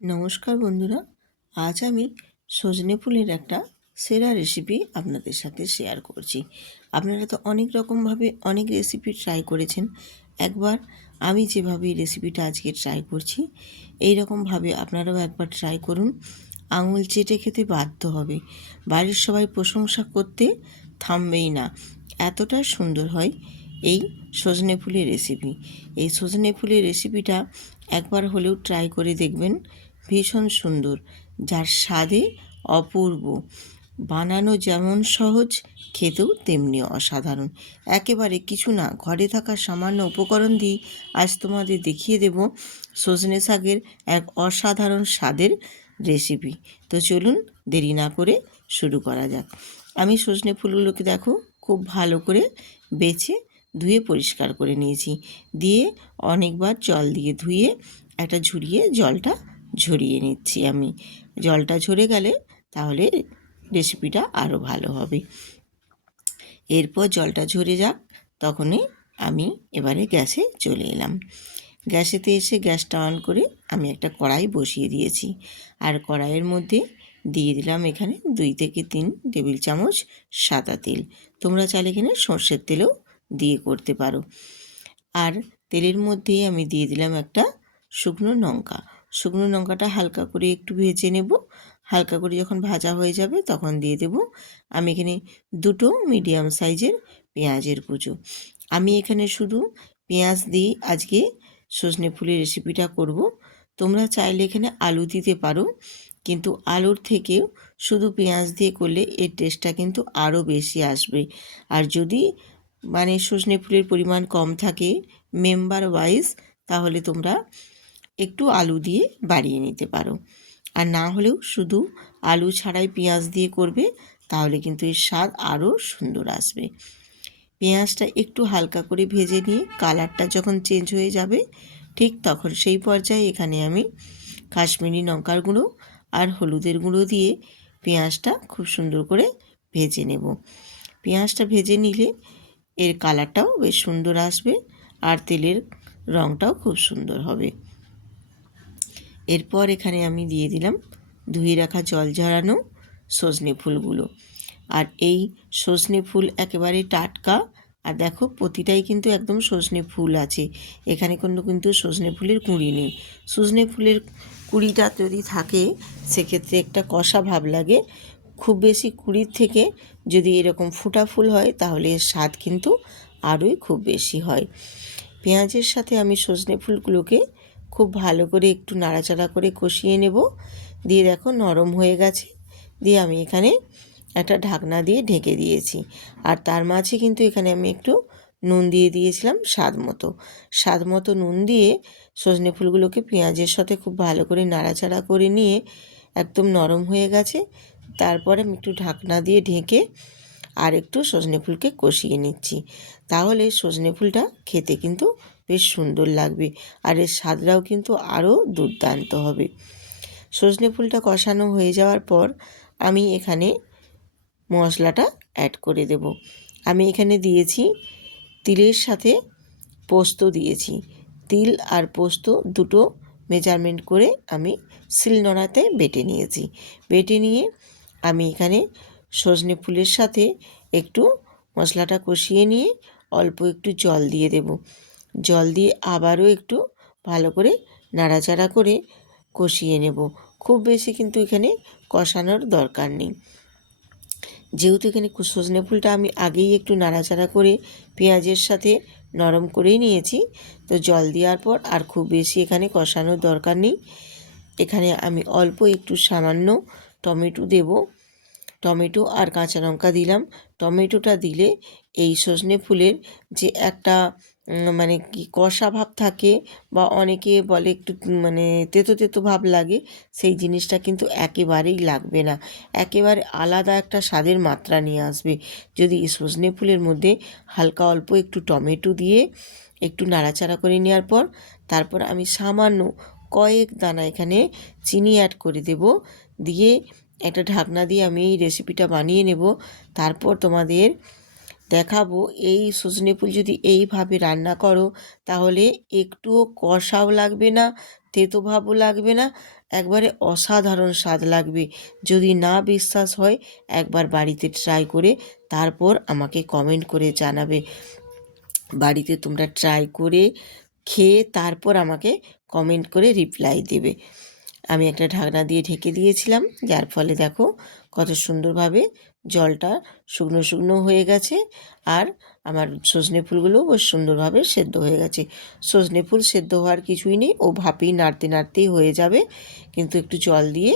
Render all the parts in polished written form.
নমস্কার বন্ধুরা, আজ আমি সজনে ফুলের একটা সেরা রেসিপি আপনাদের সাথে শেয়ার করছি। আপনারা তো অনেক রকমভাবে অনেক রেসিপি ট্রাই করেছেন। একবার আমি যেভাবে এই রেসিপিটা আজকে ট্রাই করছি, এই রকমভাবে আপনারাও একবার ট্রাই করুন। আঙুল চেটে খেতে বাধ্য হবে, বাড়ির সবাই প্রশংসা করতে থামবেই না। এতটা সুন্দর হয় এই সজনে ফুলের রেসিপি। এই সজনে ফুলের রেসিপিটা একবার হলেও ট্রাই করে দেখবেন। ভীষণ সুন্দর, যার স্বাদে অপূর্ব। বানানো যেমন সহজ, খেতেও তেমনি অসাধারণ। একেবারে কিছু না, ঘরে থাকা সামান্য উপকরণ দিয়ে আজ তোমাদের দেখিয়ে দেব সজনে শাকের এক অসাধারণ স্বাদের রেসিপি। তো চলুন দেরি না করে শুরু করা যাক। আমি সজনে ফুলগুলোকে দেখো খুব ভালো করে বেছে ধুয়ে পরিষ্কার করে নিয়েছি। দিয়ে অনেকবার জল দিয়ে ধুয়ে একটা ঝুরিয়ে জলটা ঝরিয়ে নিচ্ছি আমি। জলটা ঝরে গেলে তাহলে রেসিপিটা আরও ভালো হবে। এরপর জলটা ঝরে যাক, তখনই আমি এবারে গ্যাসে চলে এলাম। গ্যাসেতে এসে গ্যাসটা অন করে আমি একটা কড়াই বসিয়ে দিয়েছি। আর কড়াইয়ের মধ্যে দিয়ে দিলাম এখানে 2 থেকে 3 টেবিল চামচ সাদা তেল। তোমরা চাইলে এখানে সর্ষের তেলও দিয়ে করতে পারো। আর তেলের মধ্যেই আমি দিয়ে দিলাম একটা শুকনো লঙ্কা। শুকনো লঙ্কাটা হালকা করে একটু ভেজে নেব। হালকা করে যখন ভাজা হয়ে যাবে তখন দিয়ে দেব আমি এখানে 2টো মিডিয়াম সাইজের পেঁয়াজের কুচো। আমি এখানে শুধু পেঁয়াজ দিয়ে আজকে সজনে ফুলের রেসিপিটা করব। তোমরা চাইলে এখানে আলু দিতে পারো, কিন্তু আলুর থেকেও শুধু পেঁয়াজ দিয়ে করলে এর টেস্টটা কিন্তু আরও বেশি আসবে। আর যদি সজনে ফুলের পরিমাণ কম থাকে মেম্বার ওয়াইজ, তাহলে তোমরা একটু আলু দিয়ে বাড়িয়ে নিতে পারো। আর না হলেও শুধু আলু ছাড়াই পেঁয়াজ দিয়ে করবে, তাহলে কিন্তু এর স্বাদ আরও সুন্দর আসবে। পেঁয়াজটা একটু হালকা করে ভেজে নিয়ে কালারটা যখন চেঞ্জ হয়ে যাবে, ঠিক তখন সেই পর্যায়ে এখানে আমি কাশ্মীরি লঙ্কার গুঁড়ো আর হলুদের গুঁড়ো দিয়ে পেঁয়াজটা খুব সুন্দর করে ভেজে নেব। পেঁয়াজটা ভেজে নিলে এর কালারটাও বেশ সুন্দর আসবে আর তেলের রঙটাও খুব সুন্দর হবে। এরপর এখানে আমি দিয়ে দিলাম ধুয়ে রাখা জল ঝরানো সজনে ফুলগুলো। আর এই সজনে ফুল একেবারে টাটকা। আর দেখো প্রতিটাই কিন্তু একদম সজনে ফুল আছে, এখানে কিন্তু সজনে ফুলের কুঁড়ি নেই। সজনে ফুলের কুঁড়িটা যদি থাকে সেক্ষেত্রে একটা কষা ভাব লাগে। খুব বেশি কুঁড়ির থেকে যদি এরকম ফোঁটা ফুল হয় তাহলে এর স্বাদ কিন্তু আরোই খুব বেশি হয়। পেঁয়াজের সাথে আমি সজনে ফুলগুলোকে খুব ভালো করে একটু নাড়াচাড়া করে কষিয়ে নেব। দিয়ে দেখো নরম হয়ে গেছে। দিয়ে আমি এখানে একটা ঢাকনা দিয়ে ঢেকে দিয়েছি। আর তার মাঝে কিন্তু এখানে আমি একটু নুন দিয়ে দিয়েছিলাম স্বাদ মতো নুন দিয়ে সজনে ফুলগুলোকে পেঁয়াজের সাথে খুব ভালো করে নাড়াচাড়া করে নিয়ে একদম নরম হয়ে গেছে। তারপরে আমি একটু ঢাকনা দিয়ে ঢেকে আর একটু সজনে ফুলকে কষিয়ে নিচ্ছি। তাহলে সজনে ফুলটা খেতে কিন্তু বেশ সুন্দর লাগবে আর এর স্বাদটাও কিন্তু আরও দুর্দান্ত হবে। সজনে ফুলটা কষানো হয়ে যাওয়ার পর আমি এখানে মশলাটা অ্যাড করে দেব। আমি এখানে দিয়েছি তিলের সাথে পোস্ত দিয়েছি। তিল আর পোস্ত দুটো মেজারমেন্ট করে আমি শিলনোড়াতে বেটে নিয়েছি। বেটে নিয়ে আমি এখানে সজনে ফুলের সাথে একটু মশলাটা কষিয়ে নিয়ে অল্প একটু জল দিয়ে দেব। জল দিয়ে আবারও একটু ভালো করে নাড়াচাড়া করে কষিয়ে নেব। খুব বেশি কিন্তু এখানে কষানোর দরকার নেই, যেহেতু এখানে সজনে ফুলটা আমি আগেই একটু নাড়াচাড়া করে পেঁয়াজের সাথে নরম করেই নিয়েছি। তো জল দেওয়ার পর আর খুব বেশি এখানে কষানোর দরকার নেই। এখানে আমি অল্প একটু সামান্য টমেটো দেব। টমেটো আর কাঁচা লঙ্কা দিলাম। টমেটোটা দিলে এই সজনে ফুলের যে একটা কষা ভাব থাকে বা অনেকে বলে একটু তেতো তেতো ভাব লাগে, সেই জিনিসটা কিন্তু একেবারেই লাগবে না। একেবারে আলাদা একটা স্বাদের মাত্রা নিয়ে আসবে যদি এই সজনে ফুলের মধ্যে হালকা অল্প একটু টমেটো দিয়ে একটু নাড়াচাড়া করে নেওয়ার পর তারপর আমি সামান্য কয়েক দানা এখানে চিনি অ্যাড করে দেব। দিয়ে একটা ঢাকনা দিয়ে আমি এই রেসিপিটা বানিয়ে নেব। তারপর তোমাদের দেখাবো। এই সজনে ফুল যদি এইভাবে রান্না করো তাহলে একটুও কষাও লাগবে না, তেতো ভাবও লাগবে না, একবারে অসাধারণ স্বাদ লাগবে। যদি না বিশ্বাস হয় একবার বাড়িতে ট্রাই করে তারপর আমাকে কমেন্ট করে জানাবে। বাড়িতে তোমরা ট্রাই করে খেয়ে তারপর আমাকে কমেন্ট করে রিপ্লাই দেবে। আমি একটা ঢাকনা দিয়ে ঢেকে দিয়েছিলাম, যার ফলে দেখো কত সুন্দরভাবে জলটা শুকনো শুকনো হয়ে গেছে, আর আমার সজনে ফুলগুলোও বেশ সুন্দরভাবে সেদ্ধ হয়ে গেছে। সজনে ফুল সেদ্ধ হওয়ার কিছুই নেই, ও ভাপেই নাড়তে নাড়তেই হয়ে যাবে, কিন্তু একটু জল দিয়ে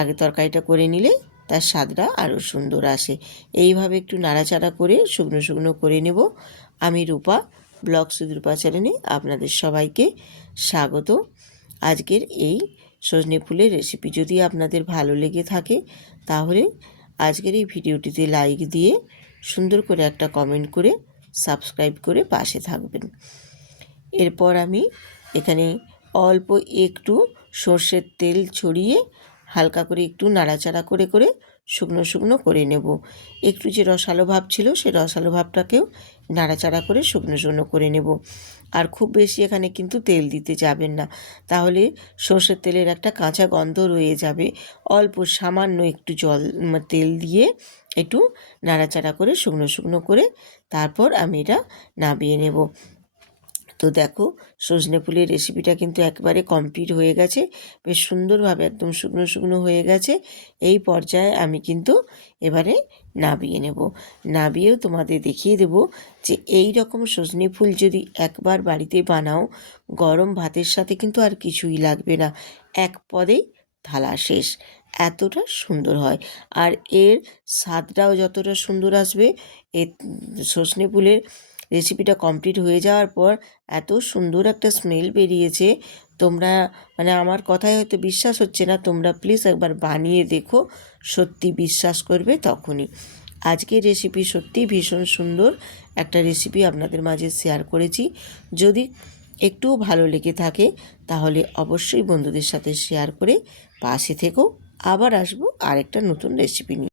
আগে তরকারিটা করে নিলে তার স্বাদটা আরও সুন্দর আসে। এইভাবে একটু নাড়াচাড়া করে শুকনো শুকনো করে নেব। আমি রূপা, ব্লগস উইথ রূপা চ্যানেলে আপনাদের সবাইকে স্বাগত। আজকের এই সজনে ফুলের রেসিপি যদি আপনাদের ভালো লেগে থাকে তাহলে আজকের এই ভিডিওটিতে লাইক দিয়ে সুন্দর করে একটা কমেন্ট করে সাবস্ক্রাইব করে পাশে থাকবেন। এরপর আমি এখানে অল্প একটু সর্ষের তেল ছড়িয়ে হালকা করে একটু নাড়াচাড়া করে করে শুকনো শুকনো করে নেব। একটু যে রসালো ভাব ছিল সেই রসালো ভাবটাকেও নাড়াচাড়া করে শুকনো শুকনো করে নেব। আর খুব বেশি এখানে কিন্তু তেল দিতে যাবেন না, তাহলে সর্ষের তেলের একটা কাঁচা গন্ধ রয়ে যাবে। অল্প সামান্য একটু তেল দিয়ে একটু নাড়াচাড়া করে শুকনো শুকনো করে তারপর আমি এটা নামিয়ে নেব। তো দেখো সজনে ফুলের রেসিপিটা কিন্তু একবারে কমপ্লিট হয়ে গেছে, বেশ সুন্দরভাবে একদম শুকনো শুকনো হয়ে গেছে। এই পর্যায়ে আমি কিন্তু এবারে নামিয়ে নেব। নামিয়েও তোমাদের দেখিয়ে দেব যে এই রকম সজনে ফুল যদি একবার বাড়িতে বানাও, গরম ভাতের সাথে কিন্তু আর কিছুই লাগবে না, এক পদেই থালা শেষ, এতটা সুন্দর হয়। আর এর স্বাদটাও যতটা সুন্দর আসবে, এ সজনে ফুলের রেসিপিটা কমপ্লিট হয়ে যাওয়ার পর এত সুন্দর একটা স্মেল বেরিয়েছে, তোমরা মানে আমার কথায় হয়তো বিশ্বাস হচ্ছে না, তোমরা প্লিজ একবার বানিয়ে দেখো, সত্যি বিশ্বাস করবে তখনই। আজকের রেসিপি সত্যি ভীষণ সুন্দর একটা রেসিপি আপনাদের মাঝে শেয়ার করেছি। যদি একটুও ভালো লেগে থাকে তাহলে অবশ্যই বন্ধুদের সাথে শেয়ার করে পাশে থেকো। আবার আসবো আরেকটা নতুন রেসিপি নিয়ে।